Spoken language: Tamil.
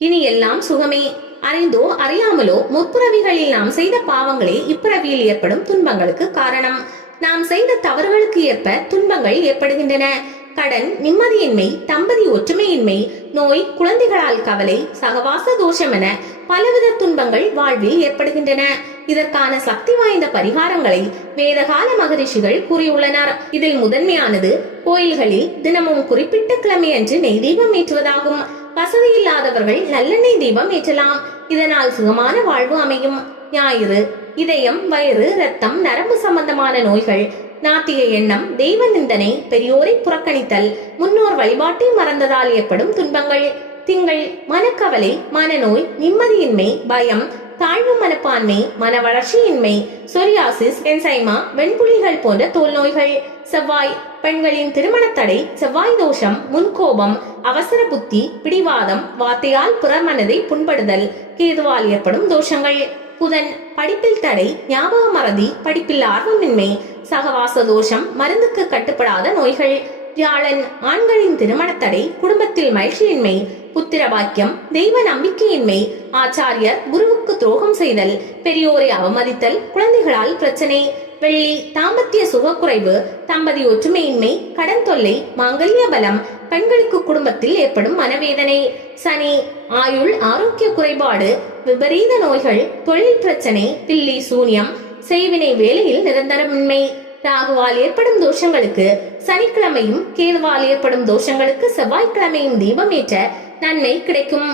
இனி எல்லாம் சுகமே. அறிந்தோ அறியாமலோ முற்பிறவிகளில் நாம் செய்த பாவங்களே இப்பிறவியில் ஏற்படும் துன்பங்களுக்கு காரணம். நாம் செய்த தவறுகளுக்கு ஏற்ப துன்பங்கள் ஏற்படுகின்றன. கடன், நிம்மதியின்மை, தம்பதி ஒற்றுமையின்மை, நோய், குழந்தைகளால் கவலை, சகவாச தோஷம் என பலவித துன்பங்கள் வாழ்வில் ஏற்படுகின்றன. இதற்கான சக்தி வாய்ந்த பரிகாரங்களை வேதகால மகரிஷிகள் கூறியுள்ளனர். இதில் முதன்மையானது கோயில்களில் தினமும் குறிப்பிட்ட கிழமையன்று நெய் தீபம் ஏற்றுவதாகும். வசதி இல்லாதவர்கள் நல்லெண்ணெய் தீபம் ஏற்றலாம். இதனால் சுகமான வாழ்வு அமையும். ஞாயிறு, இதயம், வயிறு, ரத்தம், நரம்பு சம்பந்தமான நோய்கள், நாத்திக எண்ணம், தெய்வ நிந்தனை, பெரியோரை புறக்கணித்தல், முன்னோர் வழிபாட்டை மறந்ததால் ஏற்படும் துன்பங்கள். திங்கள், மனக்கவலை, மனநோய், நிம்மதியின்மை, பயம், தாழ்வு மனப்பான்மை, மன வளர்ச்சியின்மை, சொரியாசிஸ், என்சைமா, வெண்புள்ளிகள் போன்ற தோல் நோய்கள். செவ்வாய், பெண்களின் திருமண தடை, செவ்வாய் தோஷம், முன்கோபம், அவசர புத்தி, பிடிவாதம், வார்த்தையால் புறமனதை புண்படுதல், கேதுவால் ஏற்படும் தோஷங்கள். புதன், படிப்பில் தடை, ஞாபக மறதி, படிப்பில் ஆர்வமின்மை, சகவாச தோஷம், மருந்துக்கு கட்டுப்படாத நோய்கள். வியாழன், ஆண்களின் திருமண தடை, குடும்பத்தில் மகிழ்ச்சியின்மை, புத்திர பாக்கியம், தெய்வ நம்பிக்கையின்மை, ஆச்சாரியர் குருவுக்கு துரோகம் செய்தல், பெரியோரை அவமதித்தல், குழந்தைகளால் பிரச்சனை. வெள்ளி, தாம்பத்திய சுகக்குறைவு, தம்பதி ஒற்றுமையின்மை, கடன் தொல்லை, மாங்கல்ய பலம், பெண்களுக்கு குடும்பத்தில் ஏற்படும் மனவேதனை. சனி, ஆயுள், ஆரோக்கிய குறைபாடு, விபரீத நோய்கள், தொழில் பிரச்சனை, பில்லி சூன்யம், செய்வினை வேலையில் நிரந்தரமின்மை. ராகுவால் ஏற்படும் தோஷங்களுக்கு சனிக்கிழமையும், கேதுவால் ஏற்படும் தோஷங்களுக்கு செவ்வாய்க்கிழமையும் தீபம் ஏற்ற நன்மை கிடைக்கும்.